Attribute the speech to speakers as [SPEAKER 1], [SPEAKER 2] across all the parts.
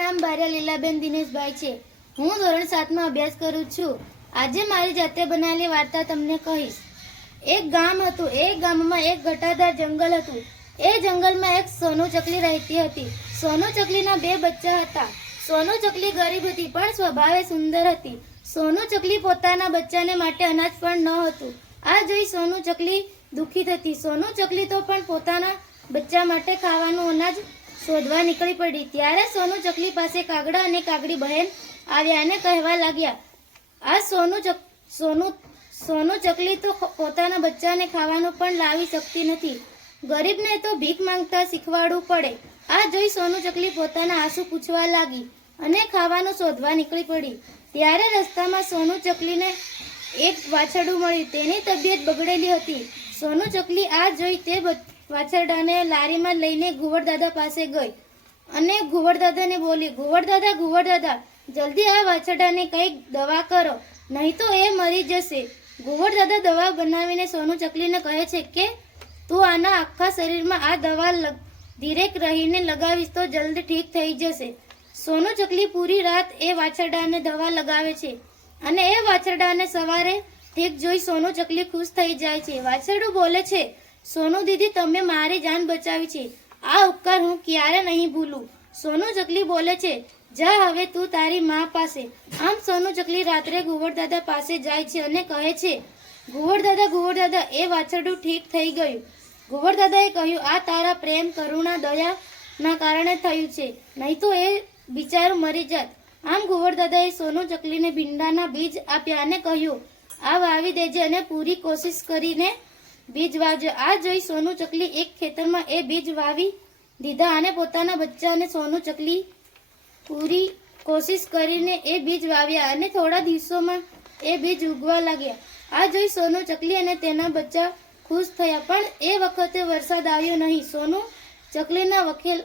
[SPEAKER 1] નામ બારિયા લીલાબેન દિનેશભાઈ છે. હું ધોરણ સાતમાં અભ્યાસ કરું છું. આજે મારી જાતે બનાવેલી વાર્તા તમને કહીશ. એક ગામ હતું. એ ગામમાં એક ઘટાદાર જંગલ હતું. એ જંગલમાં એક સોનુ ચકલી રહેતી હતી. સોનુ ચકલીના બે બચ્ચા હતા. સોનુ ચકલી ગરીબ હતી, પણ સ્વભાવે સુંદર હતી. સોનુ ચકલી પોતાના બચ્ચાને માટે અનાજ પણ ન હતું. આ જોઈ સોનુ ચકલી દુઃખી હતી સોનુ ચકલી તો પણ પોતાના બચ્ચા માટે ખાવાનું અનાજ શોધવા નીકળી પડી. ત્યારે સોનુ ચકલી પાસે કાગડા અને કાગડી બહેન આવ્યા અને કહેવા લાગ્યા, આ સોનુ ચક, સોનુ સોનુ ચકલી તો પોતાના બચ્ચાને ખાવાનું પણ લાવી શકતી નથી. ગરીબને તો ભીખ માંગતા શીખવાડવું પડે. આ જોઈ સોનુ ચકલી પોતાના આંસુ પૂછવા લાગી અને ખાવાનું શોધવા નીકળી પડી. ત્યારે રસ્તામાં સોનુ ચકલીને એક વાછરડું મળ્યું. તેની તબિયત બગડેલી હતી. સોનુ ચકલી આ જોઈ તે વાછરડાને લારીમાં લઈને ઘુવડદાદા પાસે ગઈ અને ઘુવડદાદાને બોલી ઘુવડદાદા ઘુવડદાદા જલ્દી આ વાછરડાને કંઈક દવા કરો, નહીં તો એ મરી જશે. ઘુવડદાદા દવા બનાવીને સોનુ ચકલીને કહે છે કે, તું આના આખા શરીરમાં આ દવા ધીરેક રહીને લગાવીશ તો જલ્દી ઠીક થઈ જશે. સોનુ ચકલી પૂરી રાત એ વાછરડાને દવા લગાવે છે અને એ વાછરડાને સવારે ઠીક જોઈ સોનુ ચકલી ખુશ થઈ જાય છે. વાછરડું બોલે છે સોનુ દીદી તમે મારી જાન બચાવી છે. આ ઉપકાર હું ક્યારે નહીં ભૂલું? સોનુ ચકલી બોલે છે, જા હવે તું તારી મા પાસે. આમ સોનુ ચકલી રાત્રે ઘુવડદાદા પાસે જાય છે અને કહે છે ઘુવડદાદા ઘુવડદાદા એ વાછરડું ઠીક થઈ ગયું. ઘુવડદાદાએ કહ્યું, આ તારા પ્રેમ, કરુણા, દયાના કારણે થયું છે, નહીં તો એ બિચારું મરી જાત. આમ ઘુવડદાદાએ સોનુ ચકલીને ભીંડાના બીજ આપ્યા અને કહ્યું આ વાવી દેજે અને પૂરી કોશિશ કરીને બીજ વાવજો આ જોઈ સોનું ચકલી એક ખેતરમાં એ બીજ વાવી દીધા અને પોતાના બચ્ચાને સોનું ચકલી પૂરી કોશિશ કરીને એ બીજ વાવ્યા અને થોડા દિવસોમાં એ બીજ ઉગવા લાગ્યા. આ જોઈ સોનું ચકલી અને તેના બચ્ચા ખુશ થયા, પણ એ વખતે વરસાદ આવ્યો નહીં. સોનું ચકલીના વખેલ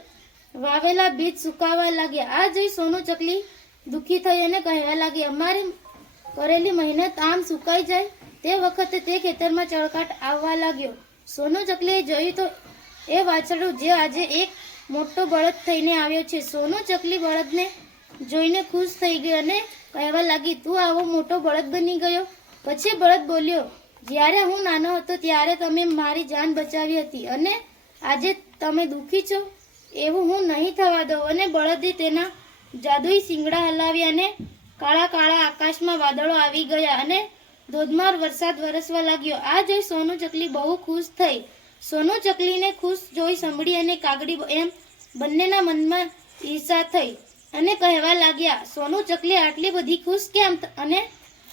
[SPEAKER 1] વાવેલા બીજ સુકાવા લાગ્યા. આ જોઈ સોનું ચકલી દુઃખી થઈ અને કહેવા લાગી, અમારી કરેલી મહેનત આમ સુકાઈ જાય તે વખતે તે ખેતરમાં ચળકાટ આવવા લાગ્યો. સોનુ ચકલીએ જોયું તો એ વાછરડું જે આજે એક મોટો બળદ થઈને આવ્યો છે. સોનુ ચકલી બળદને જોઈને ખુશ થઈ ગઈ અને કહેવા લાગી, તું આવો મોટો બળદ બની ગયો. પછી બળદ બોલ્યો, જ્યારે હું નાનો હતો ત્યારે તમે મારી જાન બચાવી હતી અને આજે તમે દુઃખી છો. એવું હું નહીં થવા દઉં. અને બળદે તેના જાદુઈ શિંગડા હલાવ્યા અને કાળા કાળા આકાશમાં વાદળો આવી ગયા અને ધોધમાર વરસાદ વરસવા લાગ્યો. આ જોઈ સોનું ચકલી બહુ ખુશ થઈ. સોનું ચકલીને ખુશ જોઈ સંભળી અને કાગડી એમ બંનેના મનમાં ઈર્ષા થઈ અને કહેવા લાગ્યા, સોનું ચકલી આટલી બધી ખુશ કેમ અને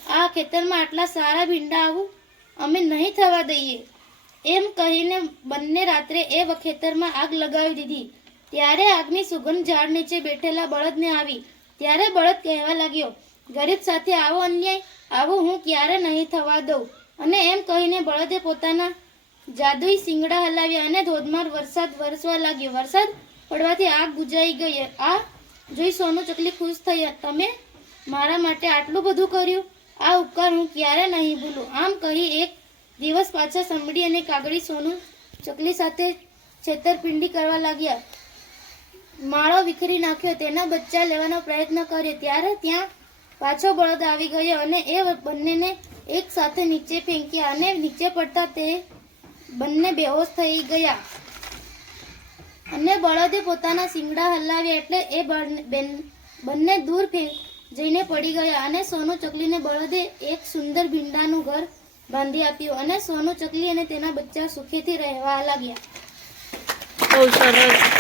[SPEAKER 1] આ ખેતરમાં આટલા સારા ભીંડા આવું? અમે નહીં થવા દઈએ. એમ કહીને બંને રાત્રે એ ખેતરમાં આગ લગાવી દીધી. ત્યારે આગની સુગંધ ઝાડ નીચે બેઠેલા બળદને આવી. ત્યારે બળદ કહેવા લાગ્યો ગરીબ સાથે આવો અન્યાય, આવો હું ક્યારે નહીં થવા દઉં? અને એમ કહીને બળદે પોતાના જાદુઈ શિંગડા હલાવ્યા અને ધોધમાર વરસાદ વરસવા લાગ્યો. વરસાદ પડવાથી આગ બુજાઈ ગઈ. આ જોઈ સોનું ચકલી ખુશ થઈ. તમે મારા માટે આટલું બધું કર્યું? આ ઉપકાર હું ક્યારે નહીં ભૂલું? આમ કહી એક દિવસ પાછા સંભળી અને કાગડી સોનું ચકલી સાથે છેતરપિંડી કરવા લાગ્યા. માળો વિખરી નાખ્યો. તેના બચ્ચા લેવાનો પ્રયત્ન કર્યો. ત્યારે ત્યાં પાછો બળદ આવી ગયો અને એ બંનેને એક સાથે નીચે ફેંક્યા અને નીચે પડતા તે બંને બેહોશ થઈ ગયા. અને બળદે પોતાના શિંગડા હલાવ્યા એટલે એ બંને દૂર જઈને પડી ગયા અને સોનું ચકલીને બળદે એક સુંદર ભીંડાનું ઘર બાંધી આપ્યું અને સોનું ચકલી અને તેના બચ્ચા સુખેથી રહેવા લાગ્યા.
[SPEAKER 2] બહુ સરસ.